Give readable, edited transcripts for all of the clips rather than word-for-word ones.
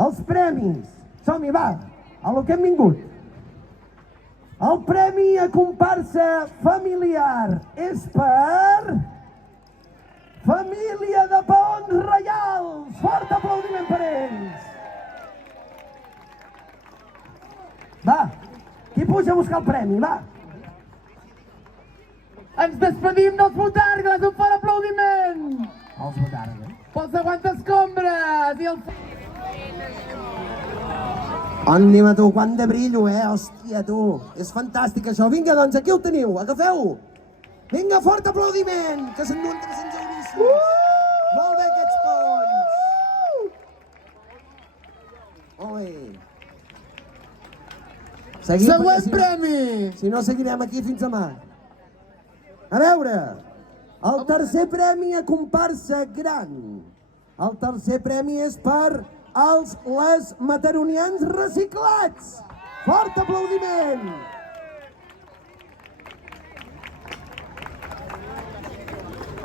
Els premis. Som-hi, va, a lo que hem vingut. El premi a comparsa familiar és per... Família de Peons Reials. Fort aplaudiment per ells. Va, qui puja a buscar el premi, va. Ens despedim dels botargues, un fort aplaudiment! Els botargues. Pels aguantascombres i el... Ànima, tu, quant de brillo, hòstia, tu. És fantàstic, això. Vinga, doncs, aquí ho teniu, agafeu-ho. Vinga, fort aplaudiment, que s'enduen 300 euros. Molt bé, aquests pons. Molt bé. Seguim, Següent perquè premi! si no, seguirem aquí fins demà. A veure, el tercer premi a comparsa gran. El tercer premi és per les mataronians reciclats. Fort aplaudiment!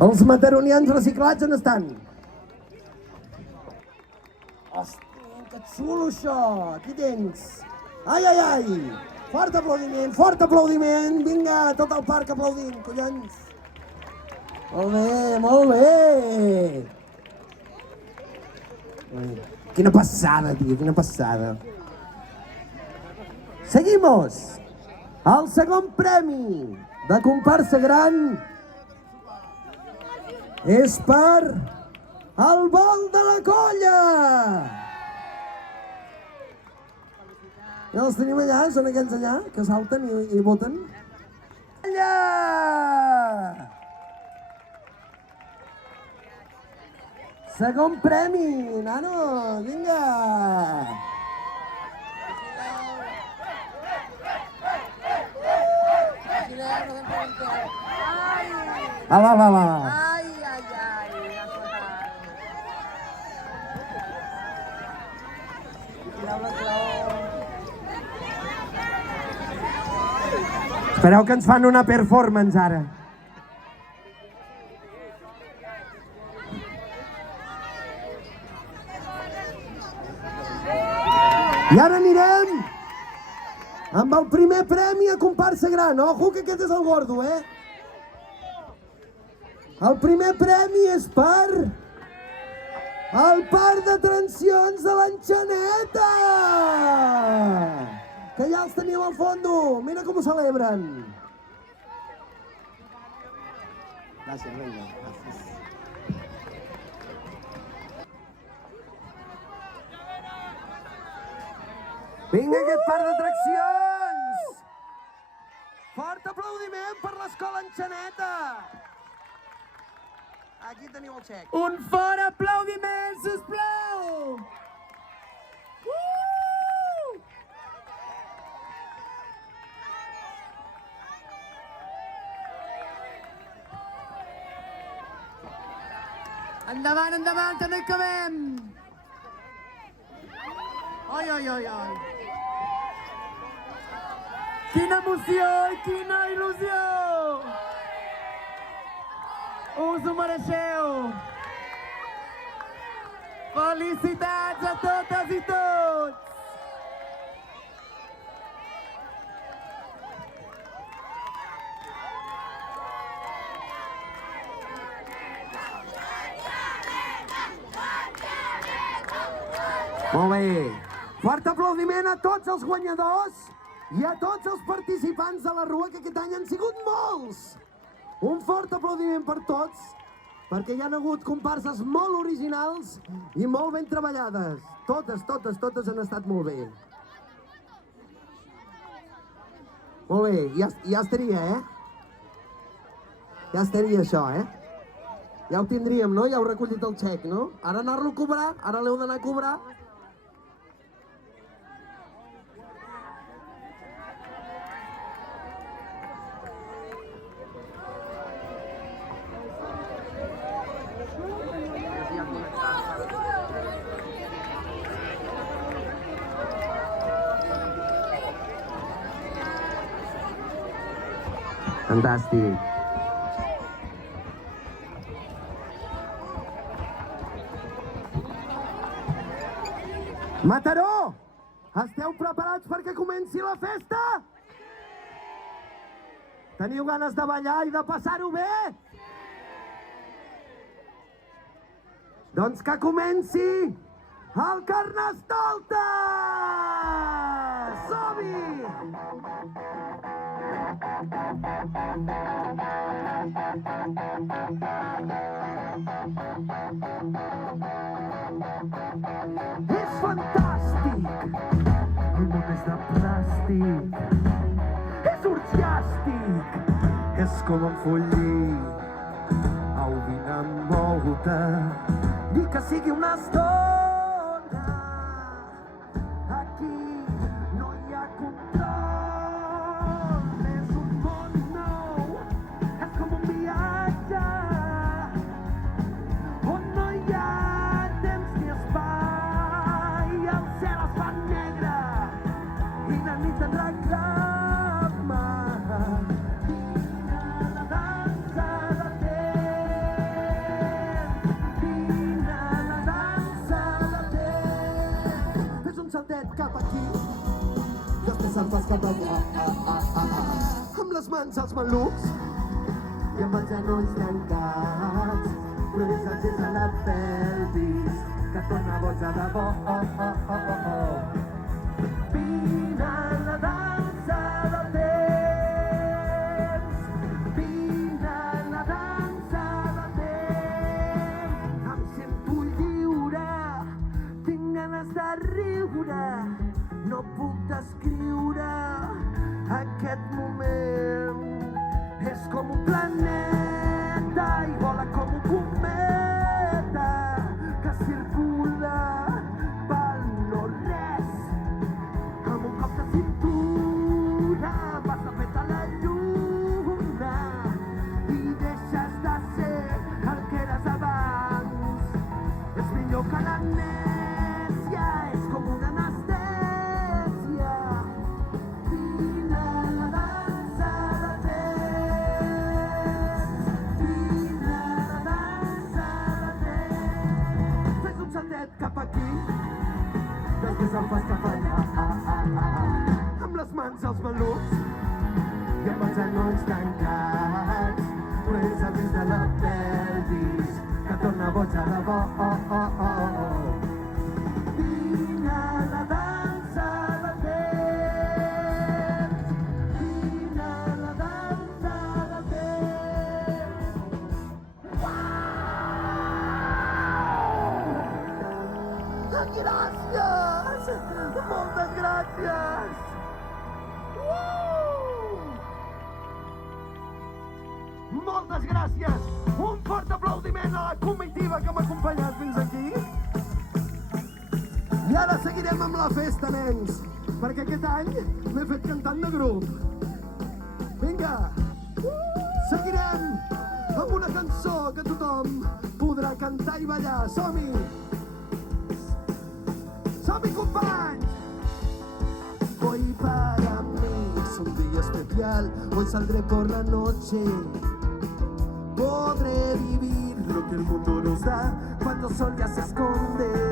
Els mataronians reciclats on estan? Hòstia, que xulo això! Aquí tens! Ai, ai, ai! Fort aplaudiment, fort aplaudiment! Vinga, tot el parc aplaudint, collons! Molt bé, molt bé! Quina passada, tio, quina passada! Seguimos! El segon premi de comparsa gran és per el vol de la colla! Ja els tenim allà, són aquells allà, que salten i voten. Allà! Segon premi, nano, vinga! Va. Ai, ai, ai, Espereu que ens fan una performance ara. I ara anirem amb el primer premi a comparsa gran. Ojo que aquest és el gordo, El primer premi és per el parc d'atraccions de l'Enxaneta! Que ja els tenim al fondo. Mira com ho celebren. Gràcies, reina. Gràcies. Vinga, aquest parc d'atraccions! Fort aplaudiment per l'escola Enxaneta! Aquí teniu el xec. un fort aplaudiment, sisplau! Endavant, endavant, que no hi cabem! Ai, ai, ai, ai! Quina emoció i quina il·lusió! Us ho mereixeu! Felicitats a totes i tots! Molt bé. Fort aplaudiment a tots els guanyadors i a tots els participants de la Rua, que aquest any han sigut molts. Un fort aplaudiment per tots, perquè hi ha hagut comparses molt originals i molt ben treballades. Totes han estat molt bé. Molt bé, ja estaria, Ja estaria això, Ja ho tindríem, no? Ja heu recollit el xec, no? Ara anar-lo a cobrar, ara l'heu d'anar a cobrar. Fantàstic. Mataró, esteu preparats perquè comenci la festa? Teniu ganes de ballar i de passar-ho bé? Doncs que comenci el Carnestoltes! Som-hi! És fantàstic! El món és de plàstic. És orgiàstic! És com un fullí. Au, vine amb mou-te. Ni que sigui una estona. Aquí no hi ha control. És un món nou. És com un viatge on no hi ha temps ni espai. El cel es fa negre i la nit et reclama. La dansa de temps. Vine a la dansa de temps. Fes un saltet cap aquí, després se'n fas cap allà. Amb les mans als malucs i amb els genolls tancats. Proves el gest a la pelvis, que et torna boja de bo. Vine a la dansa del temps. Vine a la dansa del temps. Em sento lliure, tinc ganes de riure. No puc descriure aquest moment. És com un planeta i vola com un cometa que circula pel no-res. Amb un cop de cintura vas a fet a la lluna i deixes de ser el que eres abans. És millor que l'amnèsia, és com una anestèsia. Vine a la dansa del temps. Vine a la dansa del temps. Fes un saltet cap aquí, després el fas cap allà. Amb les mans als malucs i amb els genolls tancats. Proves el gest de la pelvis, que torna boja de bo. Vine a la dansa del temps. Vine a la dansa del temps. Gràcies! Moltes gràcies! Moltes gràcies! Un fort aplaudiment a la comitiva que m'ha acompanyat fins aquí. I ara seguirem amb la festa, nens, perquè aquest any m'he fet cantant de grup. Vinga! Seguirem amb una cançó que tothom podrà cantar i ballar. Som-hi! Som-hi, companys! Hoy para mí es un día especial. Hoy saldré por la noche. Podré vivir lo que el mundo nos da cuando el sol ya se esconde.